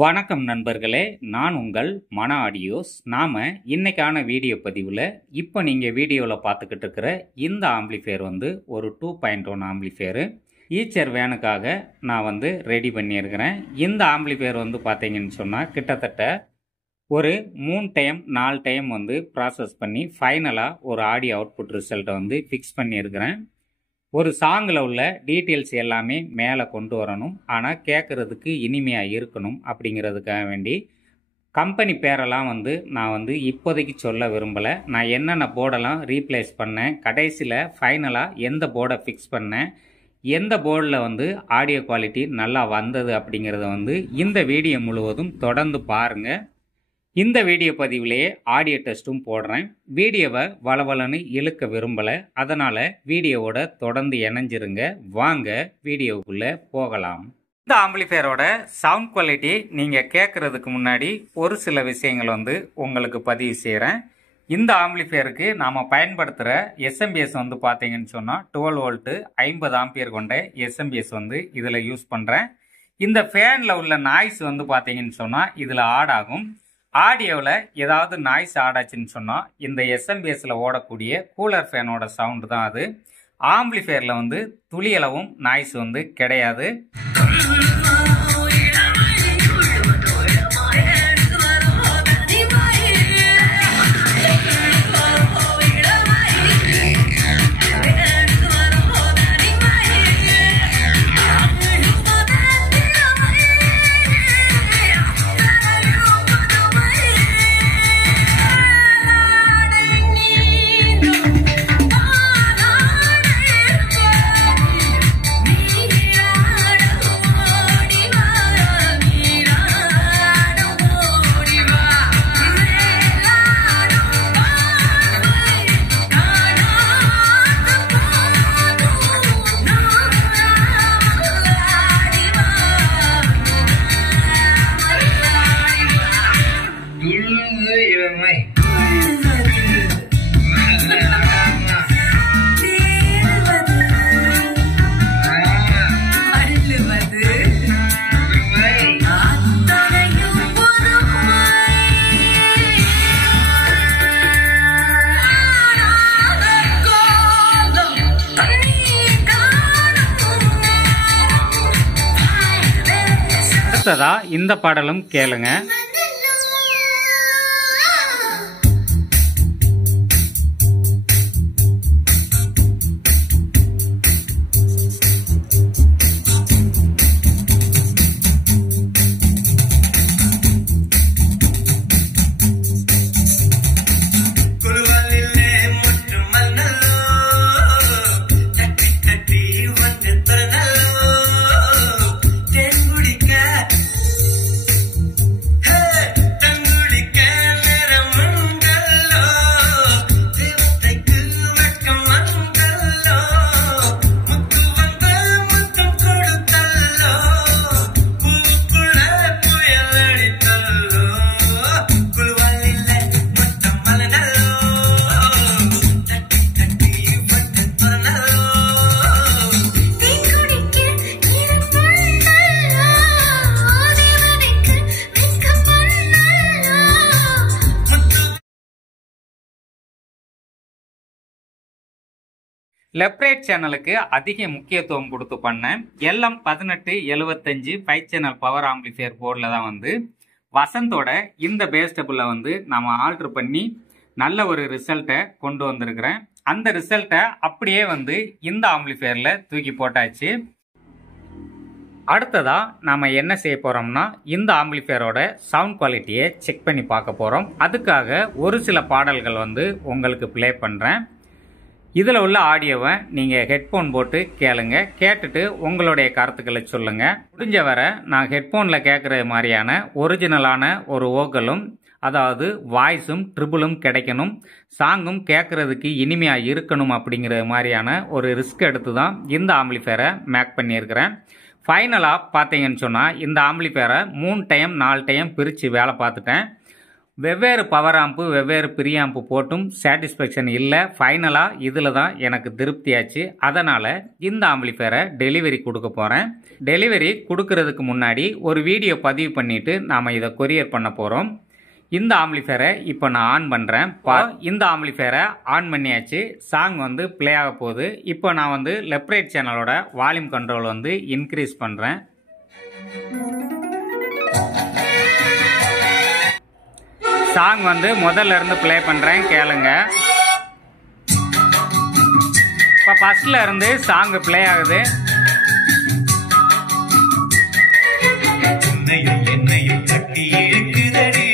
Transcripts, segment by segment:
வணக்கம் நண்பர்களே, நான் உங்கள் மன ஆடியோஸ். நாம் இன்னைக்கான வீடியோ பதிவில் இப்போ நீங்கள் வீடியோவில் பார்த்துக்கிட்டு இருக்கிற இந்த ஆம்பிளிஃபையர் ஒரு 2.1 ஆம்பிளிஃபையரு ஈச்சர் வேனுக்காக நான் ரெடி பண்ணியிருக்கிறேன். இந்த ஆம்பிளிஃபையர் பார்த்தீங்கன்னு சொன்னால் கிட்டத்தட்ட ஒரு 3 டைம் 4 டைம் ப்ராசஸ் பண்ணி ஃபைனலாக ஒரு ஆடியோ அவுட்புட் ரிசல்ட்டை ஃபிக்ஸ் பண்ணியிருக்கிறேன். ஒரு சாங்கில் உள்ள டீட்டெயில்ஸ் எல்லாமே மேலே கொண்டு வரணும், ஆனால் கேட்குறதுக்கு இனிமையாக இருக்கணும். அப்படிங்கிறதுக்காக வேண்டி கம்பெனி பேரெல்லாம் நான் இப்போதைக்கு சொல்ல விரும்பலை. நான் என்னென்ன போர்டெல்லாம் ரீப்ளேஸ் பண்ணேன், கடைசியில் ஃபைனலாக எந்த போர்டை ஃபிக்ஸ் பண்ணேன், எந்த போர்டில் ஆடியோ குவாலிட்டி நல்லா வந்தது அப்படிங்கிறத இந்த வீடியோ முழுவதும் தொடர்ந்து பாருங்கள். இந்த வீடியோ பதிவிலேயே ஆடியோ டெஸ்ட்டும் போடுறேன். வீடியோவை வளவலன்னு இழுக்க விரும்பலை, அதனால் வீடியோவோட தொடர்ந்து இணைஞ்சிருங்க. வாங்க வீடியோவுக்குள்ளே போகலாம். இந்த ஆம்பிளிஃபையரோட சவுண்ட் குவாலிட்டி நீங்கள் கேட்குறதுக்கு முன்னாடி ஒரு சில விஷயங்கள் உங்களுக்கு பதிவு செய்கிறேன். இந்த ஆம்பிளிஃபையருக்கு நாம் பயன்படுத்துகிற எஸ்எம்பிஎஸ் பார்த்தீங்கன்னு சொன்னால் 12 வோல்ட்டு 50 ஆம்பியர் கொண்ட எஸ்எம்பிஎஸ் இதில் யூஸ் பண்ணுறேன். இந்த ஃபேனில் உள்ள நாய்ஸ் பார்த்தீங்கன்னு சொன்னால் இதில் ஆட் ஆகும். ஆடியோவில் ஏதாவது நாய்ஸ் ஆடாச்சுன்னு சொன்னால் இந்த எஸ்எம்பிஎஸ்ல ஓடக்கூடிய கூலர் ஃபேனோட சவுண்டு தான் அது. ஆம்பிளிஃபையரில் துளியளவும் நாய்ஸ் கிடையாது. அடுத்ததா இந்த பாடலும் கேளுங்க. லெஃப்ட் ரைட் சேனலுக்கு அதிக முக்கியத்துவம் கொடுத்து பண்ணேன். LM1875 5 சேனல் பவர் ஆம்பிளிஃபையர் போர்டில் தான் வசந்தோட இந்த பேஸ்டபுளில் நம்ம ஆல்ட்ரு பண்ணி நல்ல ஒரு ரிசல்ட்டை கொண்டு வந்திருக்கிறேன். அந்த ரிசல்ட்டை அப்படியே இந்த ஆம்பிளிஃபையரில் தூக்கி போட்டாச்சு. அடுத்ததாக நாம் என்ன செய்ய போகிறோம்னா இந்த ஆம்பிளிஃபையரோட சவுண்ட் குவாலிட்டியை செக் பண்ணி பார்க்க போகிறோம். அதுக்காக ஒரு சில பாடல்கள் உங்களுக்கு ப்ளே பண்ணுறேன். இதில் உள்ள ஆடியோவை நீங்கள் ஹெட்ஃபோன் போட்டு கேளுங்க. கேட்டுட்டு உங்களுடைய கருத்துக்களை சொல்லுங்கள். முடிஞ்ச வரை நான் ஹெட்ஃபோனில் கேட்குற மாதிரியான ஒரிஜினலான ஒரு வோக்கலும், அதாவது வாய்ஸும் ட்ரிபிளும் கிடைக்கணும், சாங்கும் கேட்குறதுக்கு இனிமையாக இருக்கணும் அப்படிங்கிற மாதிரியான ஒரு ரிஸ்க் எடுத்து தான் இந்த ஆம்பிளிஃபையரை மேக் பண்ணியிருக்கிறேன். ஃபைனலாக பார்த்தீங்கன்னு சொன்னால் இந்த ஆம்பிளிஃபையரை 3 டைம் 4 டைம் பிரித்து வேலை பார்த்துட்டேன். வெவ்வேறு பவர் ஆம்பு வெவ்வேறு ப்ரீ ஆம்பு போட்டும் சாட்டிஸ்ஃபேக்ஷன் இல்லை. ஃபைனலாக இதில் தான் எனக்கு திருப்தியாச்சு. அதனால் இந்த ஆம்பிளிஃபையரை டெலிவரி கொடுக்க போகிறேன். டெலிவரி கொடுக்கறதுக்கு முன்னாடி ஒரு வீடியோ பதிவு பண்ணிவிட்டு நாம் இதை கொரியர் பண்ண போகிறோம். இந்த ஆம்பிளிஃபையரை இப்போ நான் ஆன் பண்ணுறேன். இந்த ஆம்பிளிஃபையரை ஆன் பண்ணியாச்சு. சாங் வந்து ப்ளே ஆக போகுது. இப்போ நான் வந்து லெஃப்ட் ரைட் சேனலோட வால்யூம் கண்ட்ரோல் வந்து இன்க்ரீஸ் பண்ணுறேன். சாங் வந்து முதல்ல இருந்து ப்ளே பண்ணுறேன், கேளுங்க. இப்போ ஃபர்ஸ்ட்ல இருந்து சாங் ப்ளே ஆகுது. என்னையும் கட்டி இருக்குதடி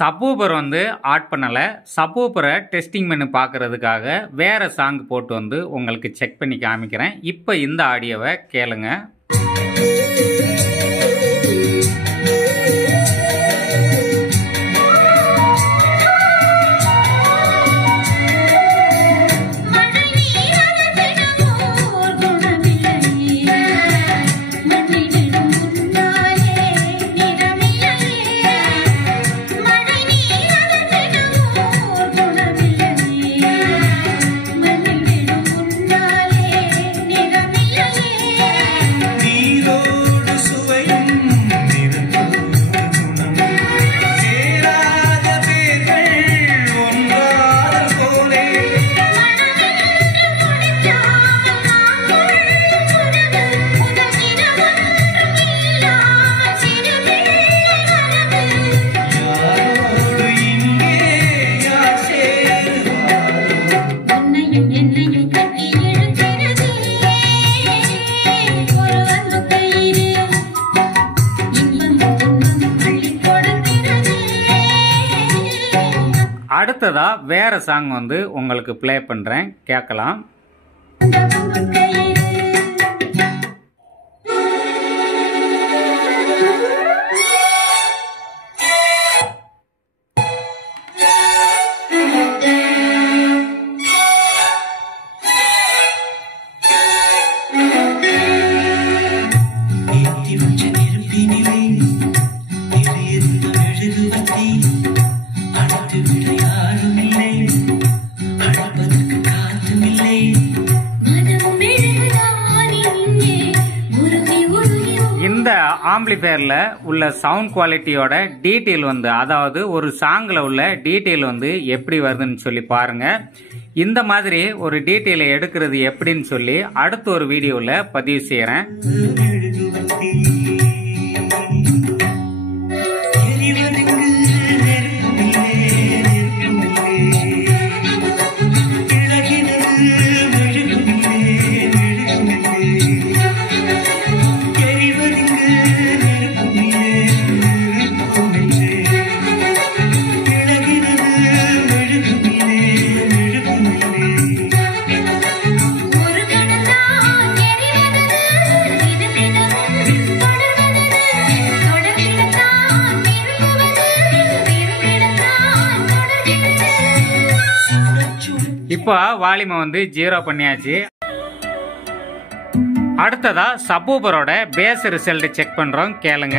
சப்வூஃபர் வந்து ஆட் பண்ணலை. சப்வூஃபரை டெஸ்டிங் பண்ணி பார்க்கறதுக்காக வேறு சாங் போட்டு வந்து உங்களுக்கு செக் பண்ணி காமிக்கிறேன். இப்போ இந்த ஆடியோவை கேளுங்க. அடுத்ததா வேற சாங் வந்து உங்களுக்கு ப்ளே பண்றேன், கேட்கலாம். இந்த ஆம்பிளிஃபையர்ல உள்ள சவுண்ட் குவாலிட்டியோட டீட்டெயில் வந்து, அதாவது ஒரு சாங்ல உள்ள டீட்டெயில் வந்து எப்படி வருதுன்னு சொல்லி பாருங்க. இந்த மாதிரி ஒரு டீட்டெயிலை எடுக்கிறது எப்படின்னு சொல்லி அடுத்த ஒரு வீடியோல பதிவு செய்யறேன். இப்போ வால்யூமை வந்து 0 பண்ணியாச்சு. அடுத்ததா சப்வூஃபரோட பேஸ் ரிசல்ட் செக் பண்றோம், கேளுங்க.